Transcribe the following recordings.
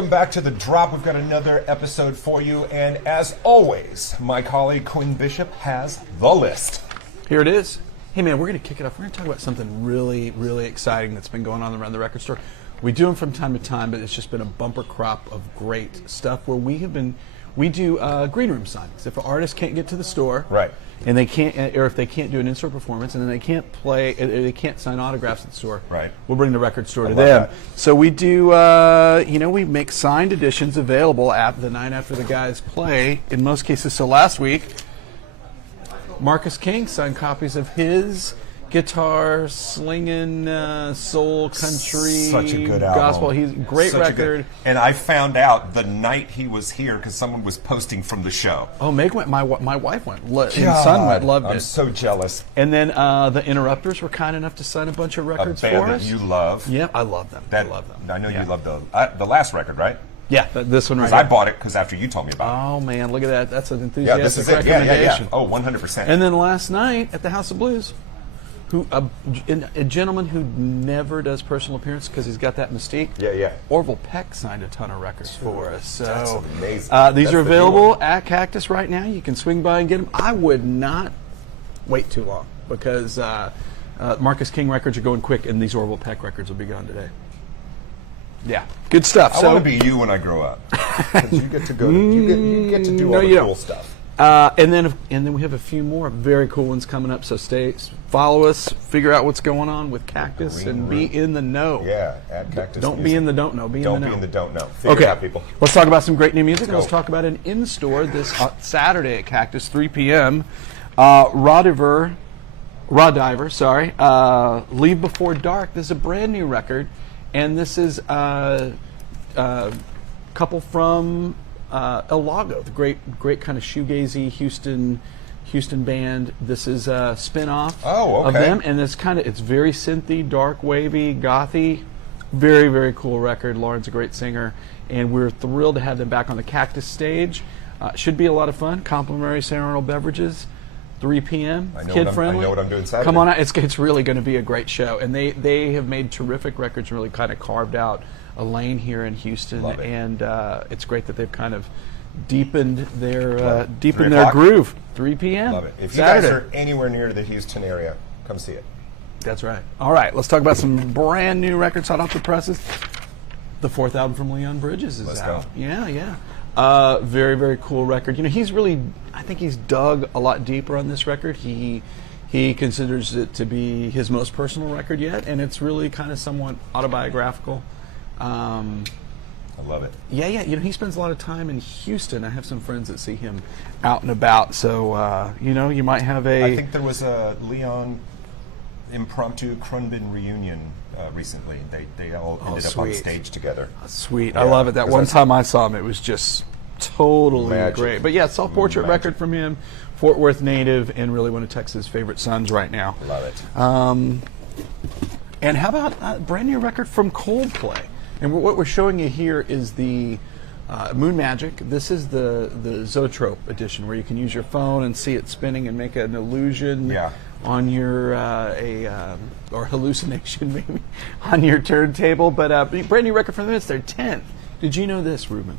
welcome back to The Drop. We've got another episode for you, and as always, my colleague Quin Bishop has the list. Here it is. Hey man, we're going to kick it off. We're going to talk about something really, really exciting that's been going on around the record store. We do them from time to time, but it's just been a bumper crop of great stuff where we do green room signings. If an artist can't get to the store, right, and they can't, or if they can't do an in-store performance, and then they can't play, they can't sign autographs at the store, right, we'll bring the record store to them. That. So we do, we make signed editions available at the night after the guys play. In most cases, so last week, Marcus King signed copies of his guitar slinging soul country such a good gospel. album. He's a great record. And I found out the night he was here because someone was posting from the show. Oh, Meg went. My wife went. And son went. Loved it. I'm so jealous. And then the Interrupters were kind enough to sign a bunch of records for us. A band that you love. Yeah, I love them. I know you love the last record, right? Yeah, this one right here. I bought it because after you told me about it. Oh man, look at that. That's an enthusiastic this is it. recommendation. Yeah. Oh, 100%. And then last night at the House of Blues, a gentleman who never does personal appearance because he's got that mystique. Yeah. Orville Peck signed a ton of records for us. So that's amazing. These are available at Cactus right now. You can swing by and get them. I would not wait too long because Marcus King records are going quick, and these Orville Peck records will be gone today. Yeah, good stuff. I want to be you when I grow up. Because you get to go. You get to do all the cool stuff. And then we have a few more very cool ones coming up. So follow us, figure out what's going on with Cactus, and be in the know. Yeah, at Cactus. Don't be in the don't know. Be in the know. Don't be in the don't know. Figure it out, people. Let's talk about some great new music. Let's talk about an in-store this Saturday at Cactus, 3 p.m. Raw Diver, Leave Before Dark. This is a brand new record, and this is a couple from El Lago, the great kind of shoegazy Houston band. This is a spin-off of them, and it's very synthy, dark, wavy, gothy. Very, very cool record. Lauren's a great singer, and we're thrilled to have them back on the Cactus stage. Should be a lot of fun. Complimentary St. Arnold beverages, 3 p.m. Kid-friendly. I know what I'm doing Saturday. Come on out. It's really going to be a great show, and they have made terrific records and really kind of carved out a lane here in Houston, and it's great that they've kind of deepened their groove. 3 p.m. Love it. If Saturday. you guys are anywhere near the Houston area, come see it. That's right. All right, let's talk about some brand new records hot off the presses. The 4th album from Leon Bridge is Let's out. Go. Yeah. Very, very cool record. I think he's dug a lot deeper on this record. He considers it to be his most personal record yet, and it's really kind of somewhat autobiographical. I love it. Yeah. He spends a lot of time in Houston. I have some friends that see him out and about. So, you might have I think there was a Leon impromptu Krunben reunion recently. They all ended up on stage together. Sweet. Yeah, I love it. That one time I saw him, it was just totally great. But yeah, self-portrait record from him, Fort Worth native, and really one of Texas' favorite sons right now. Love it. And how about a brand new record from Coldplay? And what we're showing you here is the Moon Magic. This is the Zoetrope edition, where you can use your phone and see it spinning and make an illusion on your or hallucination maybe on your turntable. But brand new record from them. It's their 10th. Did you know this, Ruben?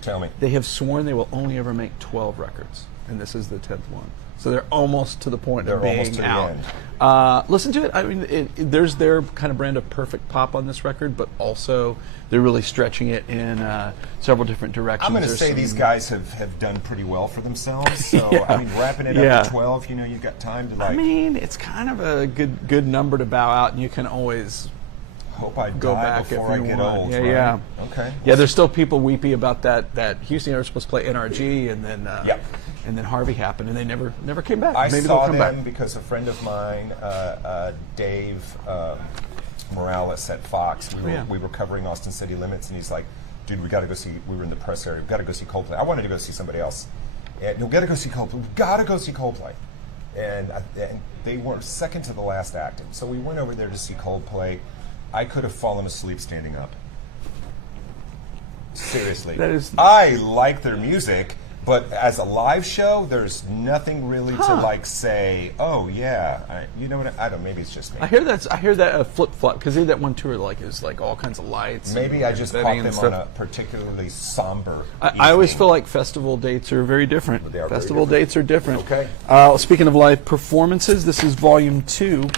Tell me. They have sworn they will only ever make 12 records, and this is the 10th one. So they're almost to the point of being out. Listen to it. I mean, there's their kind of brand of perfect pop on this record, but also they're really stretching it in several different directions. I'm going to say these guys have done pretty well for themselves. So I mean, wrapping it up to 12, you've got time to it's kind of a good number to bow out, and you can always hope I go back before I get old. Yeah, right? yeah. Okay. Yeah, there's still people weepy about that Houston are supposed to play NRG, and then and then Harvey happened, and they never came back. I Maybe saw they'll come them back. because a friend of mine, Dave Morales at Fox, we were covering Austin City Limits, and he's like, dude, we got to go see, we were in the press area, we got to go see Coldplay. I wanted to go see somebody else. And we got to go see Coldplay. We got to go see Coldplay. And they were second to the last act. So we went over there to see Coldplay. I could have fallen asleep standing up. Seriously. I like their music, But as a live show, there's nothing really to like say. Oh yeah, you know what? I don't. Maybe it's just me. I hear that flip flop because they did that one tour like is like all kinds of lights. Maybe I just caught them on a particularly somber. I always feel like festival dates are very different. They are Festival very dates are different. Okay. Speaking of live performances, this is Volume 2.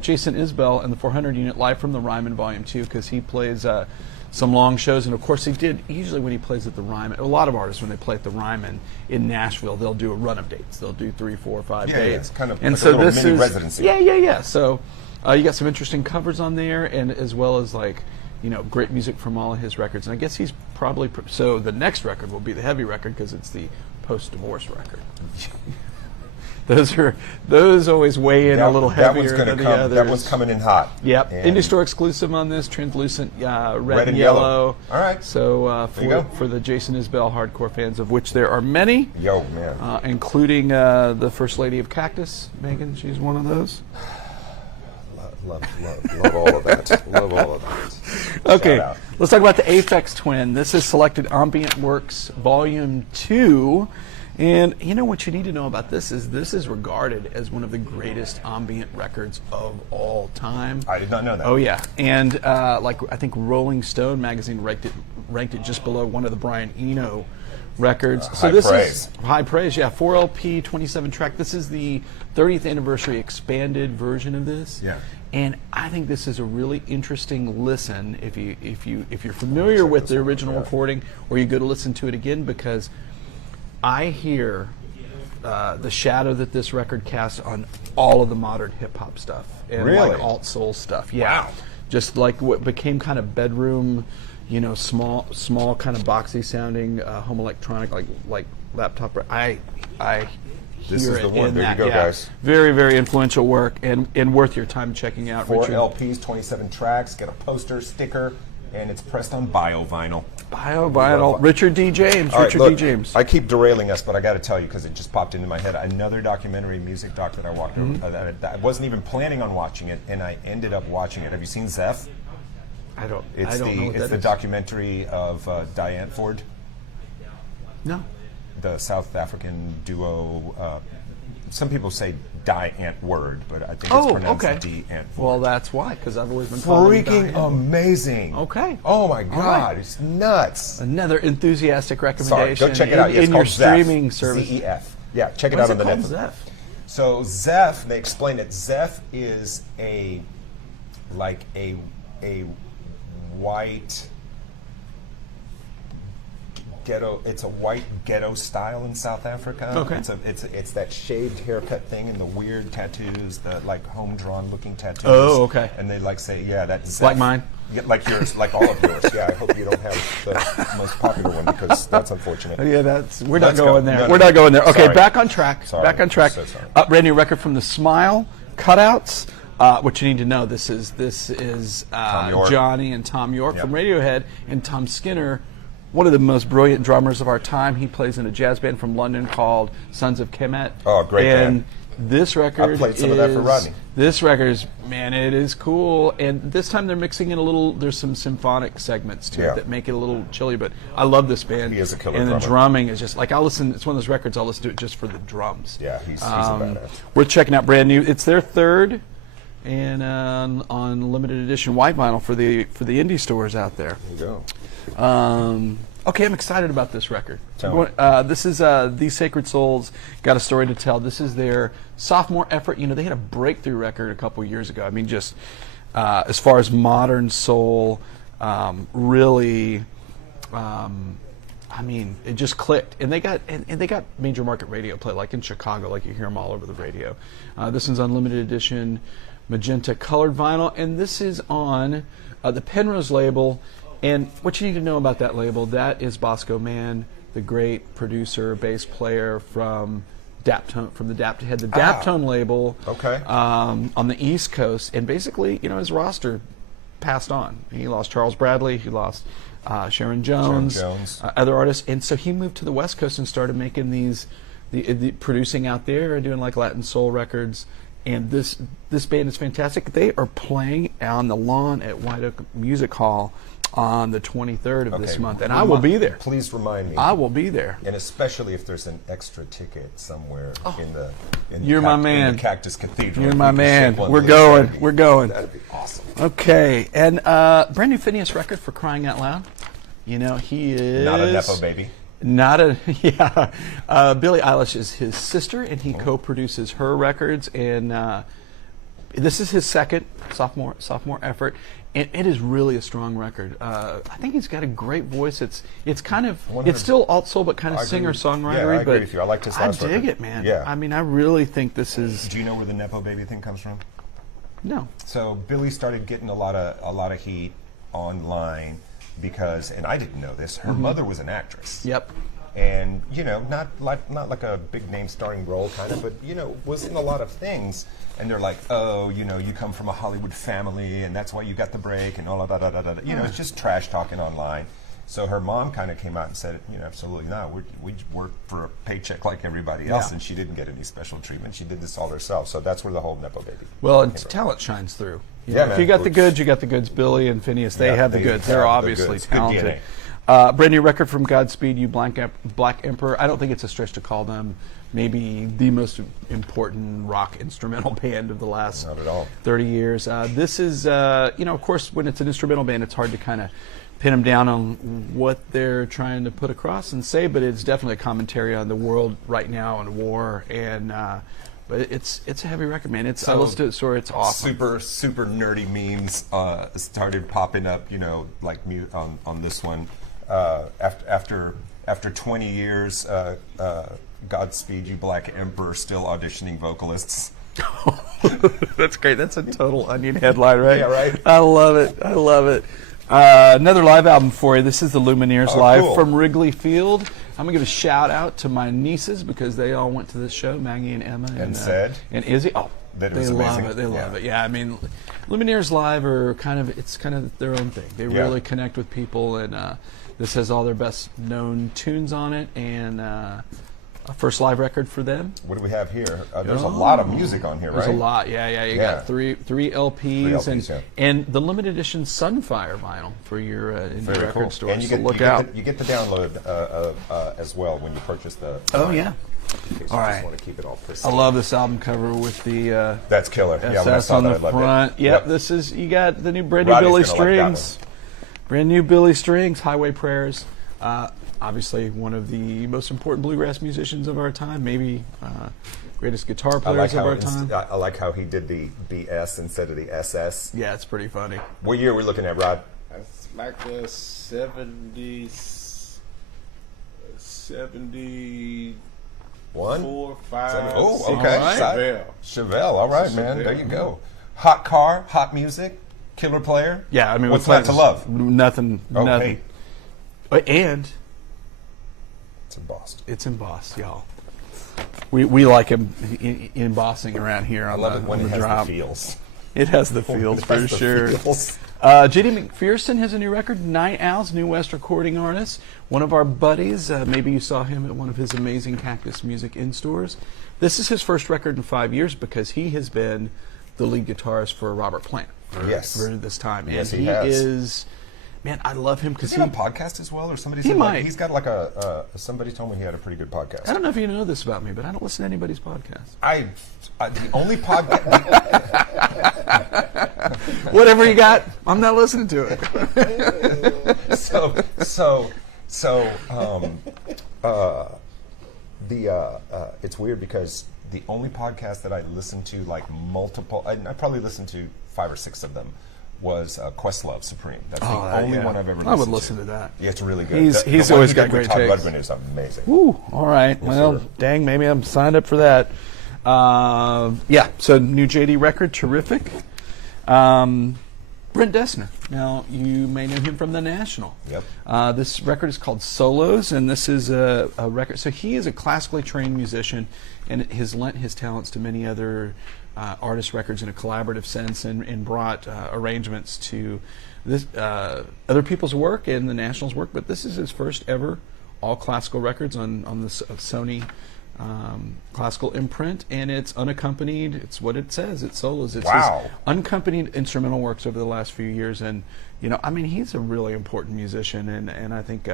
Jason Isbell and the 400 Unit live from the Ryman Volume 2 because he plays some long shows, and of course he did. Usually when he plays at the Ryman, a lot of artists when they play at the Ryman in Nashville, they'll do a run of dates. They'll do 3, 4, 5 dates. Yeah, it's kind of and like so a little this mini is residency. Yeah. So you got some interesting covers on there, and as well as like great music from all of his records. And I guess he's probably so the next record will be the heavy record because it's the post-divorce record. Those always weigh in a little heavier than the others. That one's coming in hot. Yep. And Indie Store exclusive on this, translucent red and yellow. All right. So for the Jason Isbell hardcore fans, of which there are many. Yo, man. Including the First Lady of Cactus, Megan. She's one of those. Love all of that. Love all of that. Okay, let's talk about the Aphex Twin. This is Selected Ambient Works Volume 2. And you know what you need to know about this is regarded as one of the greatest ambient records of all time. I did not know that. Oh yeah, and like I think Rolling Stone magazine ranked it just below one of the Brian Eno records. So this is high praise. Yeah, 4 LP, 27 track. This is the 30th anniversary expanded version of this. Yeah. And I think this is a really interesting listen if you're familiar with the original recording, or you go to listen to it again, because I hear the shadow that this record casts on all of the modern hip hop stuff and like alt soul stuff. Yeah, wow. Just like what became kind of bedroom, small kind of boxy sounding home electronic, like laptop. I This hear is the it one. in There that. you go, guys. Very, very influential work and worth your time checking out. 4 Richard. LPs, 27 tracks. Get a poster, sticker, and it's pressed on bio vinyl. Bio. Richard D. James. All right, Richard look, D. James. I keep derailing us, but I got to tell you because it just popped into my head. Another documentary, music doc that I walked over. I wasn't even planning on watching it, and I ended up watching it. Have you seen Zeph? I don't know what It's that the is. documentary of Diane Ford, No. the South African duo. Some people say Die-Ant Word, but I think it's pronounced D-Ant Ford. Well, that's why, because I've always been calling Freaking amazing. Okay. Oh my God, right. It's nuts. Another enthusiastic Sorry, recommendation. go check it out. In It's your called Zeph. streaming service. ZEF. Yeah, check it What out is on the it called, Netflix. Zeph? So Zeph, they explain it. Zeph is a white ghetto. It's a white ghetto style in South Africa. Okay. It's that shaved haircut thing and the weird tattoos, the like home drawn looking tattoos. Oh, okay. And they like say, yeah, that's Zeph. Like mine? Yeah, like yours, like all of yours. Yeah, I hope you don't have the most popular one because that's unfortunate. Yeah, we're not Let's going go. there. No, We're no. not going there. Okay, Sorry. back on track. Sorry. Back on track. So sorry. Brand new record from the Smile, Cutouts. What you need to know: this is Johnny and Tom York from Radiohead, and Tom Skinner, one of the most brilliant drummers of our time. He plays in a jazz band from London called Sons of Kemet. Oh, great and band. This record I played some of that for Rodney. This record is, man, it is cool. And this time they're mixing in a little, there's some symphonic segments to it that make it a little chilly, but I love this band. He is a killer And drummer. the drumming is just, like, it's one of those records I'll listen to it just for the drums. Yeah, he's a badass. We're checking out brand new. It's their third and on limited edition white vinyl for the indie stores out there. There you go. Okay, I'm excited about this record. Tell me. This is These Sacred Souls Got a Story to Tell. This is their sophomore effort. They had a breakthrough record a couple years ago. I mean, just as far as modern soul, really. I mean, it just clicked, and they got major market radio play, like in Chicago, like you hear them all over the radio. This one's on limited edition, magenta colored vinyl, and this is on the Penrose label. And what you need to know about that label, that is Bosco Mann, the great producer, bass player from Daptone, from the Daptone label. Okay. On the East Coast, and basically, his roster passed on. He lost Charles Bradley, he lost Sharon Jones. Other artists, and so he moved to the West Coast and started making the producing out there and doing like Latin soul records. And this band is fantastic. They are playing on the lawn at White Oak Music Hall on the 23rd of this Okay, month, and I will be there. Please remind me. I will be there. And especially if there's an extra ticket somewhere in the You're my man. in the Cactus Cathedral. You're If my we can man. ship one We're loose, going. that'd be- We're going. That'd be awesome. Okay, and brand new Phineas record for crying out loud. You know, he is Not a nepo baby. Not a yeah. Billie Eilish is his sister, and he co-produces her records. And this is his second sophomore effort, and it is really a strong record. I think he's got a great voice. It's kind of it's still alt soul, but kind of I agree. singer-songwritery. Yeah, I agree but with you. I liked his I last dig record. it, man. Yeah. I mean, I really think this is Do you know where the nepo baby thing comes from? no. So Billie started getting a lot of heat online because, and I didn't know this, her mother was an actress. Yep. And you know, not like a big name starring role kind of, but you know, was in a lot of things. And they're like, oh, you know, you come from a Hollywood family, and that's why you got the break, and all of that. You know, it's just trash talking online. So her mom kind of came out and said, you know, absolutely not. We work for a paycheck like everybody else, Yeah. and she didn't get any special treatment. She did this all herself. So that's where the whole nepo baby. Well, came and from. talent shines through. You Yeah, know, if man. you got the goods, you got the goods. Billy and Phineas, they Yeah, have the they goods. have They're the obviously goods. Good talented. DNA. Brand new record from Godspeed You Black Emperor. I don't think it's a stretch to call them maybe the most important rock instrumental band of the last Not at all. 30 years. This is, you know, of course, when it's an instrumental band, it's hard to kind of pin them down on what they're trying to put across and say, but it's definitely a commentary on the world right now and war. And but it's a heavy record, man. I listened to it, so it's awesome. Super nerdy memes started popping up, you know, like on this one. After 20 years, Godspeed You Black Emperor still auditioning vocalists. That's great. That's a total Onion headline, right? Yeah, right. I love it. I love it. Another live album for you. This is the Lumineers live cool. from Wrigley Field. I'm going to give a shout out to my nieces because they all went to this show, Maggie and Emma. And said? And Izzy. Oh, That it they was love amazing? it. They love Yeah. it. Yeah, I mean, Lumineers live are kind of their own thing. They Yeah. really connect with people, and this has all their best known tunes on it, and a first live record for them. What do we have here? There's a lot of music on here, There's right? a lot, yeah. You Yeah. got three LPs, LPs, and yeah. and the limited edition Sunfire vinyl for your indie Very record cool. store. And you So get, look you get out. The, you get the download as well when you purchase the. Oh yeah, In case All you right. just want to keep it all I pristine. love this album cover with the That's killer. Yeah, when I SS saw on that, the I loved front. it. Yep, this is you got the new brand new Roddy's Billy gonna like that Strings, brand new Billy Strings, Highway Prayers. Obviously, one of the most important bluegrass musicians of our time, maybe greatest guitar I players like of our time. I like how he did the BS instead of the SS. Yeah, it's pretty funny. What year are we looking at, Rod? That's like the 74, One? 5. Oh, 6. okay. All right. Chevelle. Chevelle. All right, man. Chevelle. There you go. Hot car, hot music, killer player. Yeah, I mean, What's not to love? Nothing. Oh, nothing. hey, And it's in Boston. it's embossed, y'all. We like him embossing around here I on love the, it when on it the has drop. the feels. It has the feels It for has the sure. feels. JD McPherson has a new record, Night Owls, New West recording artist. One of our buddies, maybe you saw him at one of his amazing Cactus music in-stores. This is his first record in 5 years because he has been the lead guitarist for Robert Plant for this time. Yes, and he he has. is, man, I love him because Does he have a podcast as well, or somebody He said might. like, he's got like a somebody told me he had a pretty good podcast. I don't know if you know this about me, but I don't listen to anybody's podcast. The only podcast. Whatever you got, I'm not listening to it. It's weird because the only podcast that I listened to, like multiple, I probably listened to 5 or 6 of them, was Questlove Supreme. That's the only one I've ever listened to. I would listen to that. Yeah, it's really good. He's one always he got did with great Todd takes. Rudman is amazing. Ooh, all right. Well, sir. dang, maybe I'm signed up for that. Yeah, so new JD record, terrific. Brent Dessner. Now, you may know him from The National. Yep. This record is called Solos, and this is a record. So he is a classically trained musician and has lent his talents to many other artist records in a collaborative sense and brought arrangements to this other people's work and The National's work. But this is his first ever all classical records on the Sony classical imprint, and it's unaccompanied. It's what it says. It's solos. It's Wow. his unaccompanied instrumental works over the last few years, and I mean, he's a really important musician, and I think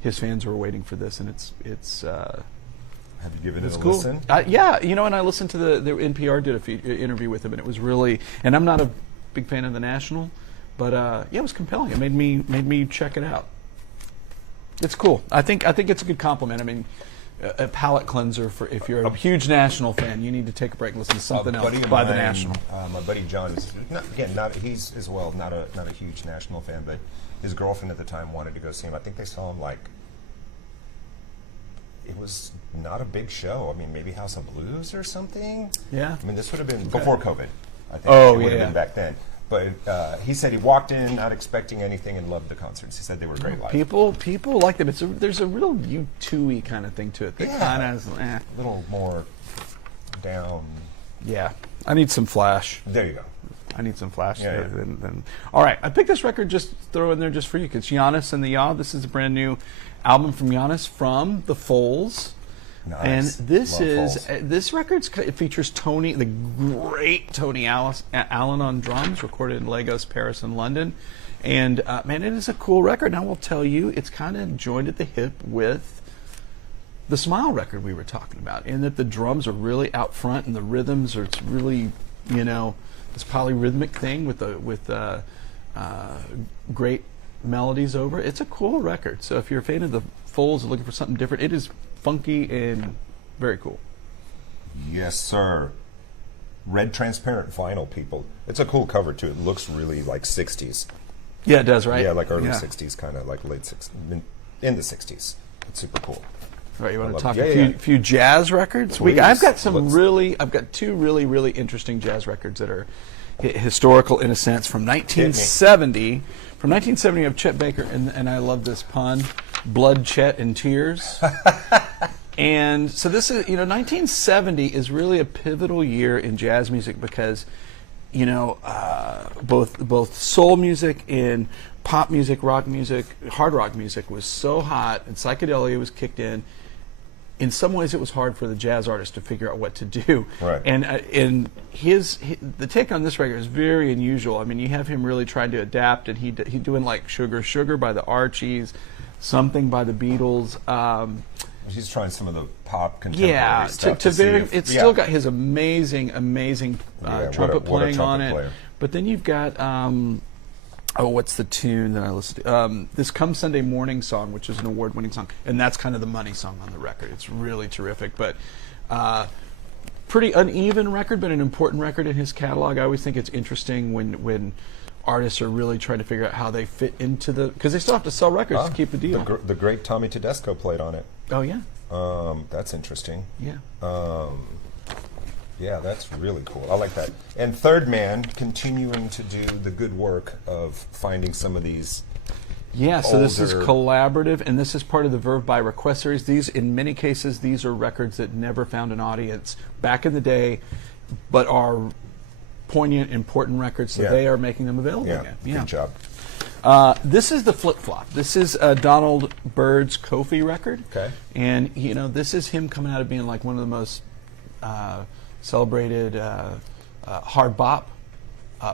his fans were waiting for this, and it's. Have you given it a Cool. listen? Yeah, and I listened to the NPR did a interview with him, and it was really. And I'm not a big fan of the National, but it was compelling. It made me check it out. It's cool. I think it's a good compliment. I mean, a palate cleanser for if you're a huge National fan, you need to take a break and listen to something else by the National. My buddy John is he's as well not a huge National fan, but his girlfriend at the time wanted to go see him. I think they saw him it was not a big show. I mean, maybe House of Blues or something. Yeah. I mean, this would have been before COVID. I think Oh, it would yeah. have been back then. But he said he walked in not expecting anything and loved the concerts. He said they were great live. People like them. There's a real U2-y kind of thing to it. That kind of is, a little more down. Yeah. I need some Flash. There you go. I need some Flash. Yeah, yeah. Then. All right. I picked this record just throw in there just for you. It's Giannis and the Yaw. This is a brand new album from Giannis from the Foals. Nice. And this Love this record features the great Tony Allen on drums, recorded in Lagos, Paris, and London. And man, it is a cool record. And I will tell you, it's kind of joined at the hip with the Smile record we were talking about, in that the drums are really out front and the rhythms are. It's really this polyrhythmic thing with great melodies over it. It's a cool record. So if you're a fan of the Foals and looking for something different, it is funky and very cool. Yes, sir. Red transparent vinyl, people. It's a cool cover too. It looks really like 60s. Yeah, it does, right? Yeah, like early 60s, kind of like late 60s, in the 60s. It's super cool. All right, you want to love talk it. a few jazz records? Please. I've got two really interesting jazz records that are historical in a sense from 1970. From 1970, of Chet Baker, and I love this pun, Blood, Chet, and Tears. And so this is, 1970 is really a pivotal year in jazz music because, both soul music and pop music, rock music, hard rock music was so hot, and psychedelia was kicked in. In some ways, it was hard for the jazz artist to figure out what to do. Right. And the take on this record is very unusual. I mean, you have him really trying to adapt, and he doing like Sugar Sugar by the Archies, Something by the Beatles. He's trying some of the pop contemporary stuff. It's still got his amazing trumpet playing trumpet on it. player. But then you've got what's the tune that I listened to? This Come Sunday Morning song, which is an award-winning song, and that's kind of the money song on the record. It's really terrific, but pretty uneven record, but an important record in his catalog. I always think it's interesting when artists are really trying to figure out how they fit into because they still have to sell records to keep the deal. The great Tommy Tedesco played on it. Oh yeah. That's interesting. Yeah. Yeah, that's really cool. I like that. And Third Man continuing to do the good work of finding some of these. Yeah, so this is older- collaborative, and this is part of the Verve by Request series. These, in many cases, these are records that never found an audience back in the day, but are poignant, important records, so Yeah. they are making them available Yeah, again. good job. This is the Flip Flop. This is Donald Byrd's Kofi record. Okay. And, this is him coming out of being like one of the most celebrated hard bop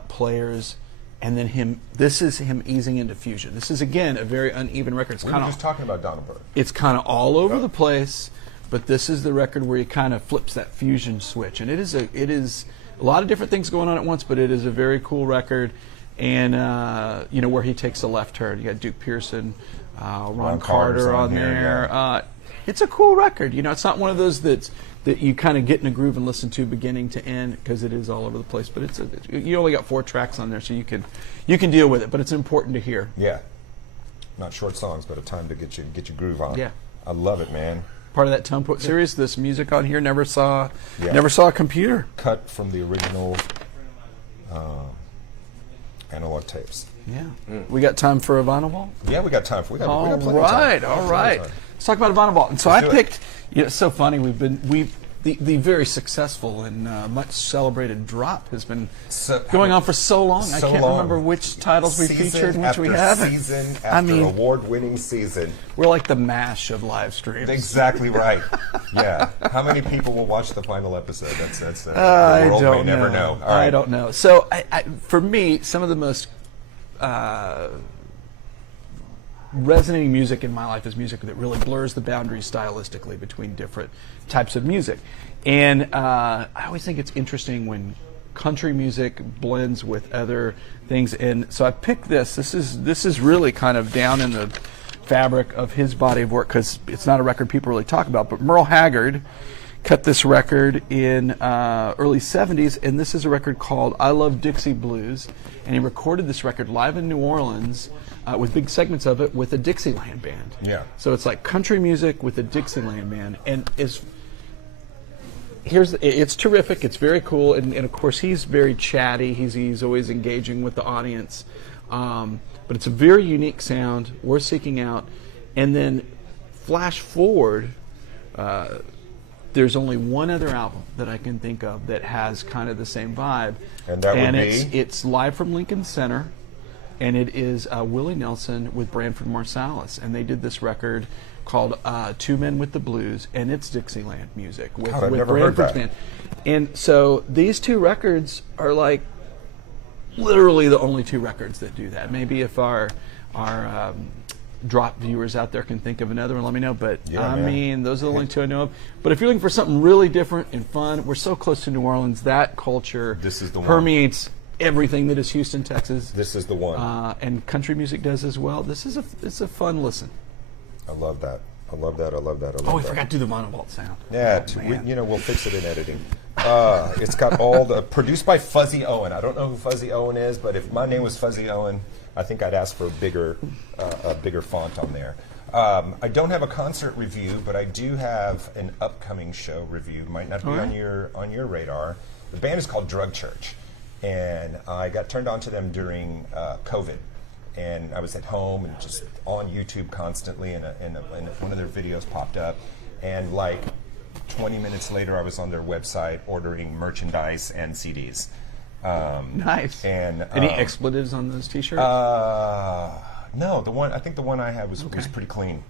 players. And then this is him easing into fusion. This is, again, a very uneven record. It's We kind were of just talking about Donald Byrd. it's kind of all over the place, but this is the record where he kind of flips that fusion switch, and it is a lot of different things going on at once, but it is a very cool record, and where he takes a left turn. You got Duke Pearson, Ron Carter's Carter on on here, there. yeah. It's a cool record. It's not one of those that you kind of get in a groove and listen to beginning to end because it is all over the place. But you only got 4 tracks on there, so you can deal with it. But it's important to hear. Yeah. Not short songs, but a time to get your groove on. Yeah. I love it, man. Part of that Tempo series. This music on here never saw a computer. Cut from the original analog tapes. Yeah. We got time for a vinyl vault? Yeah, we got time for. We got plenty All of time. right. Let's talk about a vinyl vault. And so Let's I do it. picked. It's so funny. the very successful and much celebrated drop has been So- going on for so long. I So can't long. remember which titles we Season featured and which we after haven't. Season after I mean, award-winning season. we're like the MASH of live streams. Exactly right. Yeah. How many people will watch the final episode? That's the I world don't may never know. All I right. don't know. So, for me, some of the most resonating music in my life is music that really blurs the boundaries stylistically between different types of music. And I always think it's interesting when country music blends with other things. And so I picked this. This is really kind of down in the fabric of his body of work because it's not a record people really talk about. But Merle Haggard cut this record in early 70s, and this is a record called I Love Dixie Blues. And he recorded this record live in New Orleans with big segments of it with a Dixieland band. Yeah. So it's like country music with a Dixieland band. And it's terrific. It's very cool. And of course, he's very chatty. He's always engaging with the audience. But it's a very unique sound worth seeking out. And then flash forward, there's only one other album that I can think of that has kind of the same vibe. And that would be? It's live from Lincoln Center. And it is Willie Nelson with Branford Marsalis. And they did this record called Two Men with the Blues, and it's Dixieland music with, God, I've with never heard Branford's that. band. And so these two records are like literally the only two records that do that. Maybe if our drop viewers out there can think of another one, let me know. But Yeah, I man. mean, those are the only two I know of. But if you're looking for something really different and fun, we're so close to New Orleans. That culture This is the one. permeates everything that is Houston, Texas. This is the one. And country music does as well. It's a fun listen. I love that. I love that. I love that. I love Oh, we that. forgot to do the monovault sound. Yeah, Oh, man. we'll fix it in editing. It's got all the produced by Fuzzy Owen. I don't know who Fuzzy Owen is, but if my name was Fuzzy Owen, I think I'd ask for a bigger font on there. I don't have a concert review, but I do have an upcoming show review. Might not be on your radar. The band is called Drug Church, and I got turned on to them during COVID. And I was at home and just on YouTube constantly, and one of their videos popped up, and like 20 minutes later, I was on their website ordering merchandise and CDs. Nice. And Any expletives on those T-shirts? no, I think the one I had was pretty clean.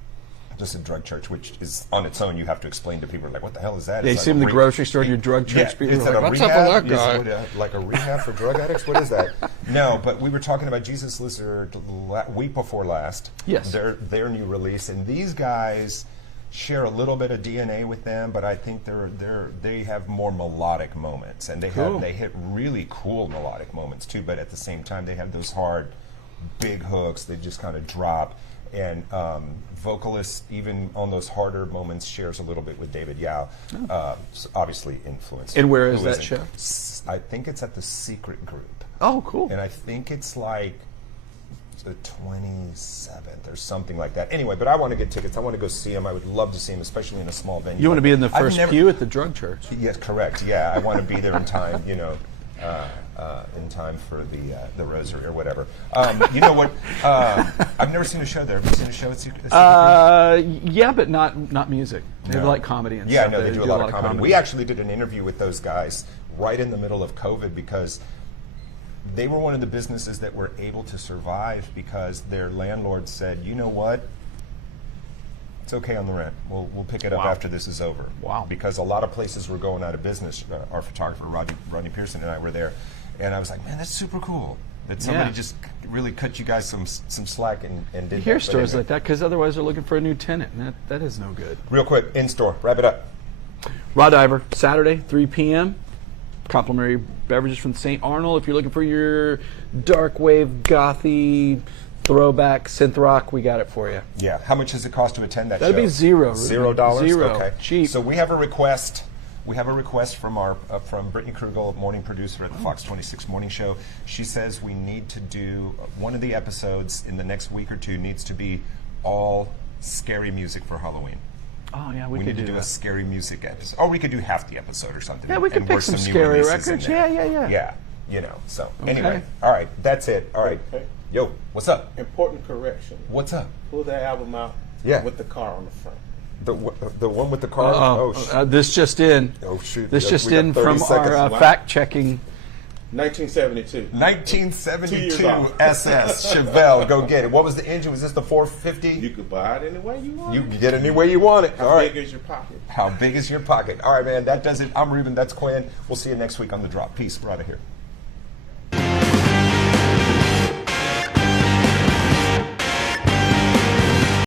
Just a Drug Church, which is on its own. You have to explain to people like, what the hell is that? They It's see like in a the grocery store, your Drug Church. Yeah, People is are that like, a what's rehab? up with that guy? Like a rehab for drug addicts? What is that? No, but we were talking about Jesus Lizard week before last. Yes. Their new release, and these guys share a little bit of DNA with them, but I think they have more melodic moments, and they hit really cool melodic moments too. But at the same time, they have those hard, big hooks. They just kind of drop. And vocalist, even on those harder moments, shares a little bit with David Yao. So obviously influenced. And where is Who that isn't? show? I think it's at the Secret Group. Oh, cool. And I think it's like the 27th or something like that. Anyway, but I want to get tickets. I want to go see them. I would love to see them, especially in a small venue. You want to be in the I've first never- pew at the Drug Church. Yes, correct. Yeah, I want to be there in time, in time for the rosary or whatever. You know what? I've never seen a show there. Have you seen a show at Secret Group? Yeah, but not music. They No. like comedy and Yeah, stuff. no, they do a lot of comedy. We actually did an interview with those guys right in the middle of COVID because they were one of the businesses that were able to survive because their landlord said, you know what? It's okay on the rent. We'll pick it up Wow. after this is over. Wow. Because a lot of places were going out of business. Our photographer, Rodney Pearson, and I were there. And I was like, man, that's super cool. That somebody Yeah. just really cut you guys some slack and did You that. hear But stories anyway. like that because otherwise they're looking for a new tenant, and that is no good. Real quick, in-store, wrap it up. Raw Diver, Saturday, 3 p.m. Complimentary beverages from St. Arnold. If you're looking for your dark wave, gothy, throwback, synth rock, we got it for you. Yeah. How much does it cost to attend that That'd show? be $0, Ruben. $0? Zero. Okay. Cheap. So we have a request. We have a request from our from Brittany Krugel, morning producer at the Fox 26 Morning Show. She says we need to do one of the episodes in the next week or two needs to be all scary music for Halloween. Oh, yeah, We we need could to do that. a scary music episode. Or we could do half the episode or something. Yeah, we could and pick work some new scary releases in records. there. Yeah. Yeah, you know. So Okay. anyway, all right, that's it. All right. Okay. Yo, what's up? Important correction. What's up? Pull that album out Yeah. with the car on the front. The one with the car? This just in. Oh, shoot. This We just got in 30 from seconds. our fact-checking. 1972. 1972 off. SS Chevelle. Go get it. What was the engine? Was this the 450? You could buy it any way you want. You can get it any way you want it. How All right. big is your pocket? How big is your pocket? All right, man. That does it. I'm Ruben. That's Quin. We'll see you next week on The Drop. Peace. We're out of here.